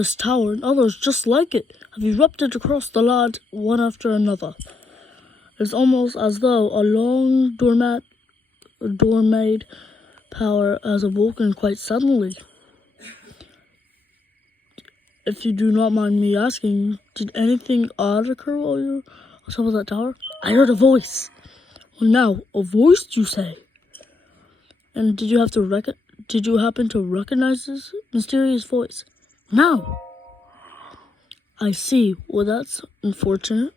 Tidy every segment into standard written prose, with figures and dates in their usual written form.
This tower and others just like it have erupted across the land one after another. It's almost as though a long dormant power has awoken quite suddenly. If you do not mind me asking, did anything odd occur while you were on top of that tower? I heard a voice. Well, now, a voice, you say? And did you happen to recognize this mysterious voice? No. I see. Well, that's unfortunate.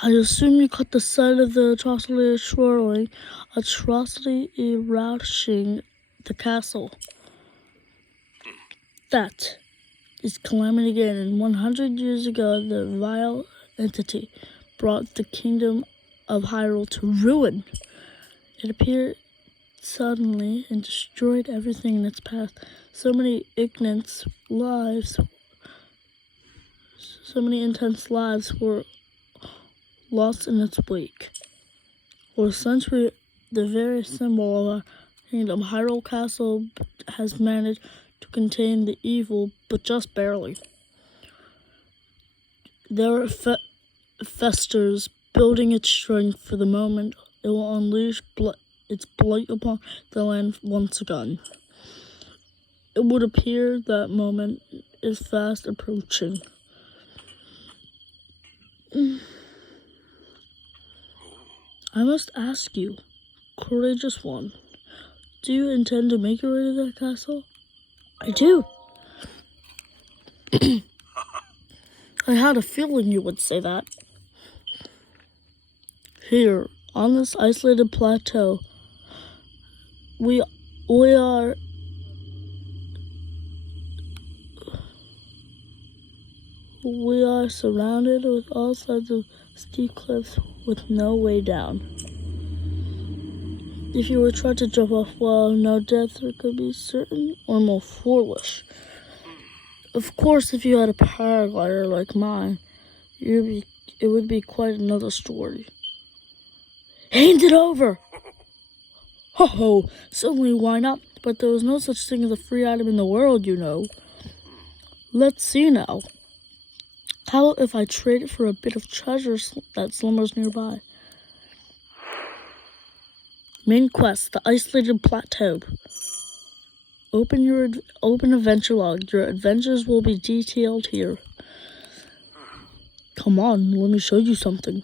I assume you caught the sight of the atrocity eroding the castle. That is calamity again, and 100 years ago, the vile entity brought the kingdom of Hyrule to ruin. It appeared suddenly and destroyed everything in its path. So many intense lives were lost in its wake. For a century, the very symbol of our kingdom, Hyrule Castle, has managed to contain the evil, but just barely. There are festers building its strength for the moment it will unleash its blight upon the land once again. It would appear that moment is fast approaching. I must ask you, courageous one, do you intend to make your way to that castle? I do. I had a feeling you would say that. Here, on this isolated plateau, we are surrounded with all sides of steep cliffs with no way down. If you were trying to jump off, well, no death could be certain or more foolish. Of course, if you had a paraglider like mine, it would be quite another story. Hand it over! Ho-ho! Certainly, why not? But there is no such thing as a free item in the world, you know. Let's see now. How if I trade it for a bit of treasure that slumbers nearby? Main quest, the isolated plateau. Open adventure log. Your adventures will be detailed here. Come on, let me show you something.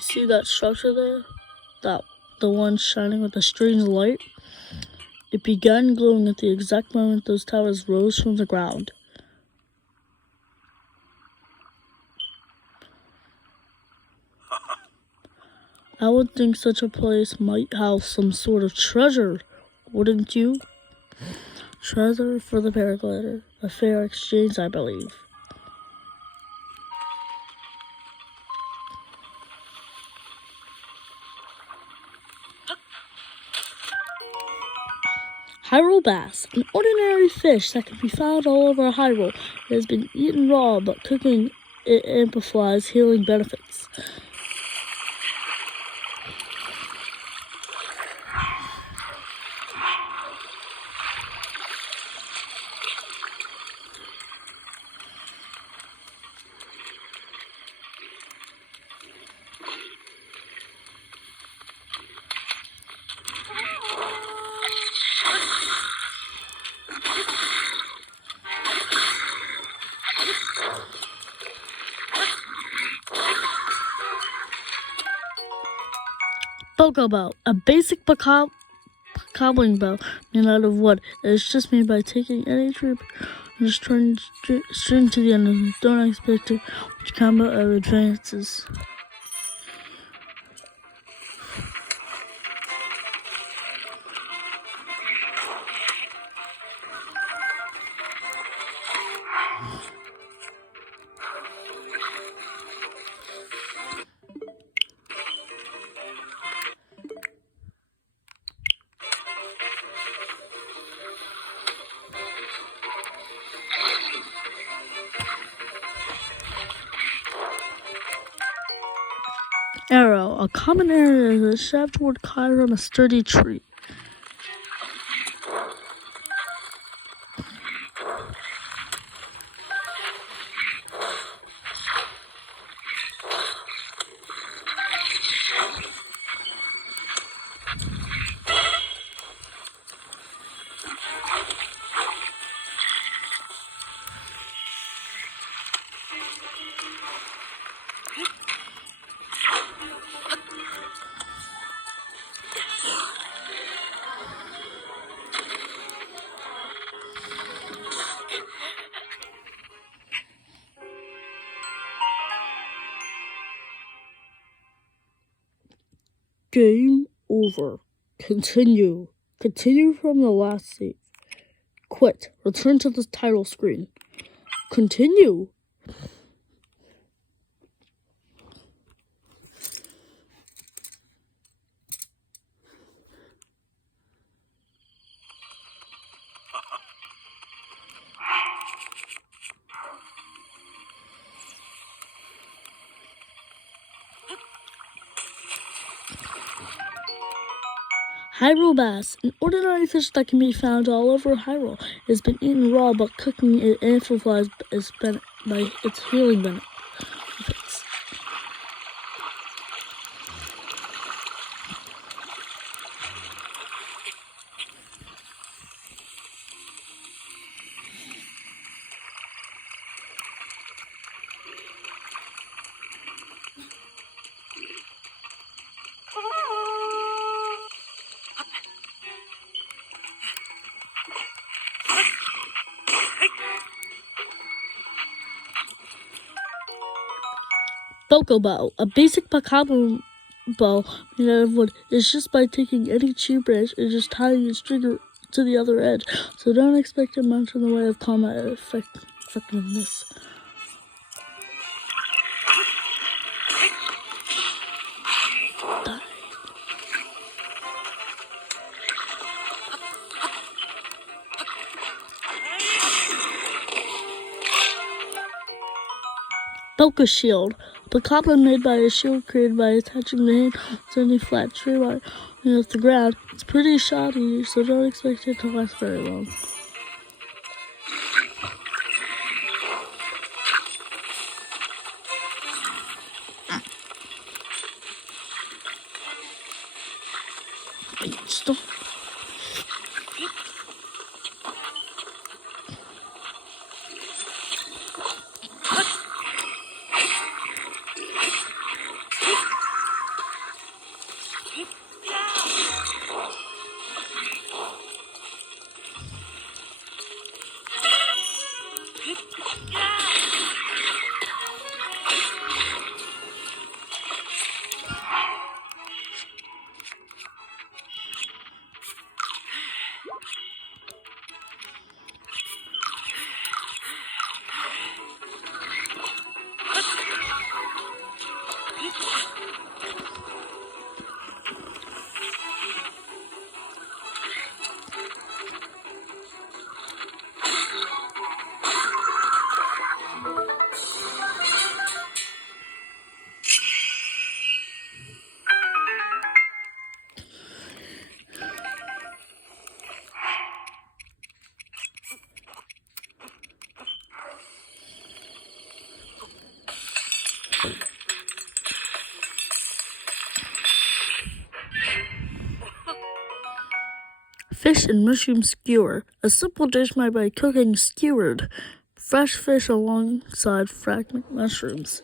See that structure there? The one shining with a strange light? It began glowing at the exact moment those towers rose from the ground. I would think such a place might have some sort of treasure, wouldn't you? Treasure for the paraglider. A fair exchange, I believe. Hyrule bass, an ordinary fish that can be found all over Hyrule. It has been eaten raw, but cooking it amplifies healing benefits. Pogo bow, a basic cobbling bow made out of wood. It is just made by taking any tree and just turning string to the end of it. Don't expect it which combo of advances. Arrow. A common arrow is a shaft wood caught from a sturdy tree. Game over. Continue. Continue from the last save. Quit. Return to the title screen. Continue. Hyrule Bass, an ordinary fish that can be found all over Hyrule. It has been eaten raw, but cooking it amplifies its healing benefits. Boko bow, a basic Pokemon bow made out of wood, is just by taking any tree branch and just tying its trigger to the other edge. So don't expect much in the way of combat effectiveness. Boko shield. The Pokemon made by a shield created by attaching the hand to any flat tree line off the ground. It's pretty shoddy, so don't expect it to last very long. Stop. Fish and mushroom skewer, a simple dish made by cooking skewered fresh fish alongside fragment mushrooms.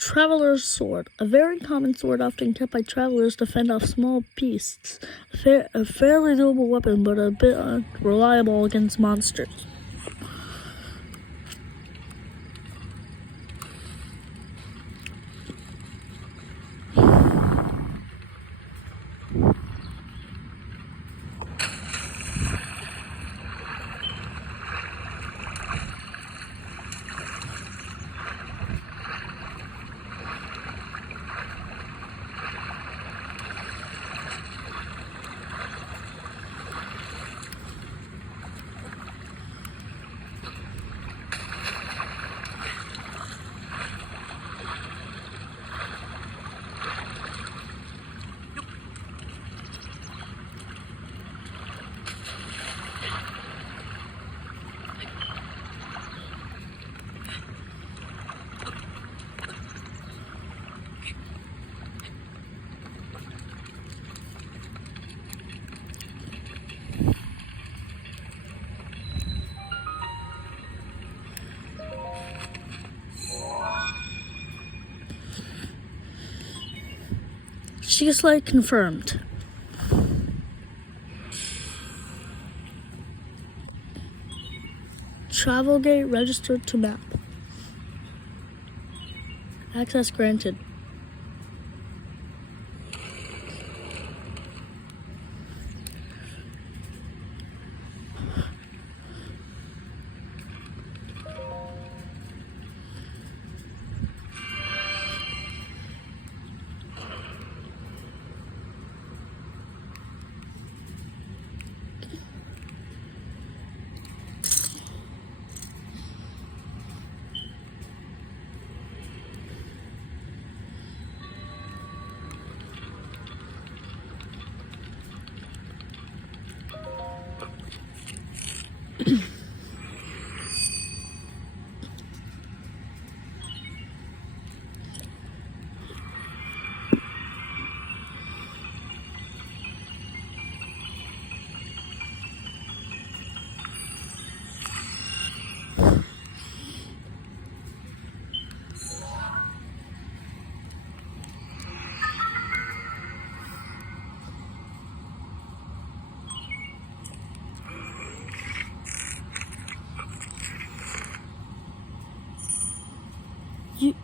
Traveler's sword, a very common sword often kept by travelers to fend off small beasts. A fairly doable weapon, but a bit unreliable against monsters. Sea Slate confirmed. Travel gate registered to map. Access granted. You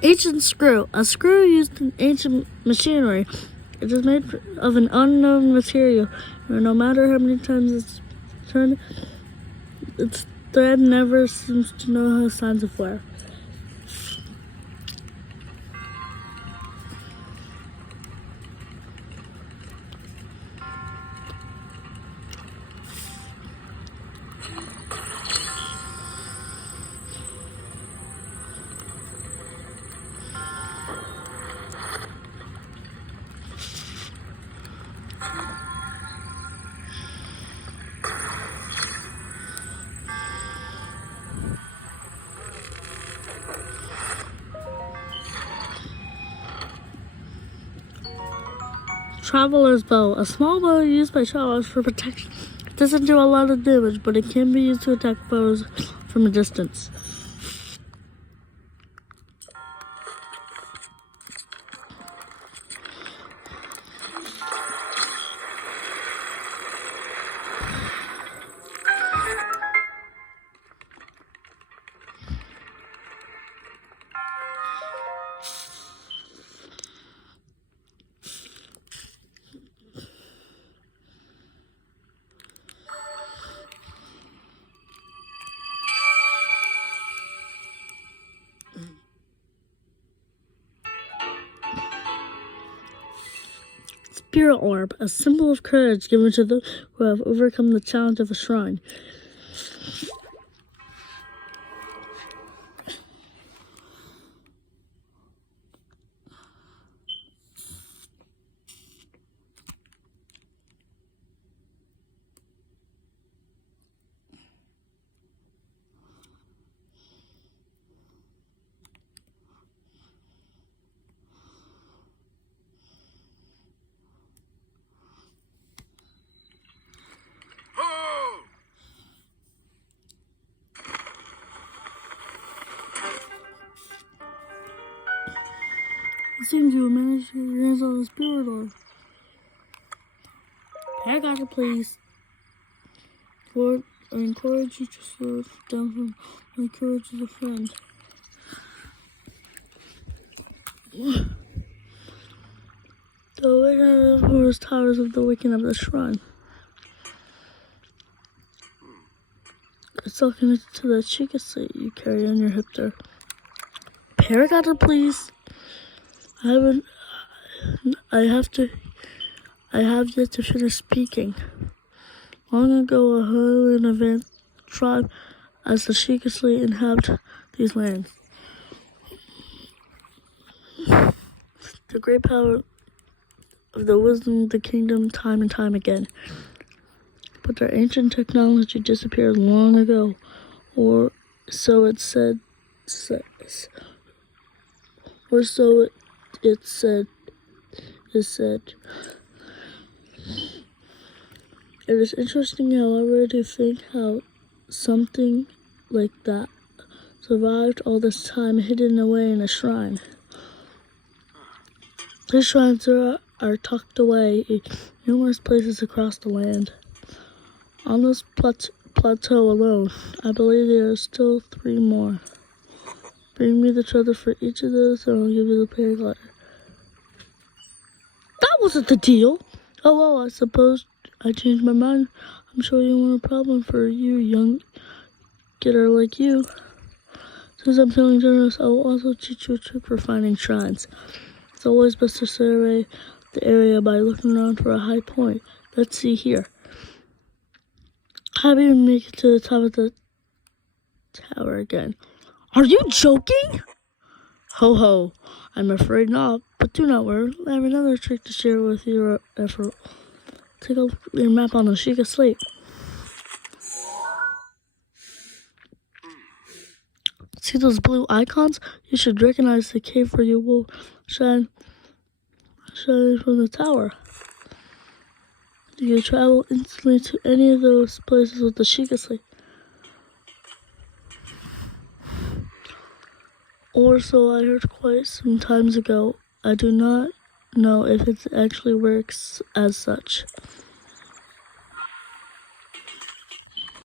Ancient screw. A screw used in ancient machinery. It is made of an unknown material, and no matter how many times it's turned, its thread never seems to know how signs of wear. Traveler's bow. A small bow used by travelers for protection. It doesn't do a lot of damage, but it can be used to attack foes from a distance. Spirit orb, a symbol of courage given to those who have overcome the challenge of a shrine. It seems you have managed to get your hands on the spirit orb. Paraglider, please. Lord, I encourage you to slow down from my courage as a friend. The awakening of the towers of the waking of the shrine. It's all connected to the chica slate you carry on your hip there. Paraglider, please. I have yet to finish speaking. Long ago, a highly advanced tribe as the chica slate inhabit these lands. The great power of the wisdom of the kingdom time and time again. But their ancient technology disappeared long ago, or so it said, or so it said, is said. It is interesting, however, to think how something like that survived all this time hidden away in a shrine. These shrines are tucked away in numerous places across the land. On this plateau alone, I believe there are still 3 more. Bring me the treasure for each of those and I'll give you the paraglider. That wasn't the deal! Oh well, I suppose I changed my mind. I'm sure you want a problem for you, young getter like you. Since I'm feeling generous, I will also teach you a trick for finding shrines. It's always best to survey the area by looking around for a high point. Let's see here. How do you make it to the top of the tower again? Are you joking? Ho ho, I'm afraid not, but do not worry. I have another trick to share with your effort. Take a look at your map on the chica slate. See those blue icons? You should recognize the cave where you will shine from the tower. You can travel instantly to any of those places with the chica slate. Or so I heard quite some times ago. I do not know if it actually works as such.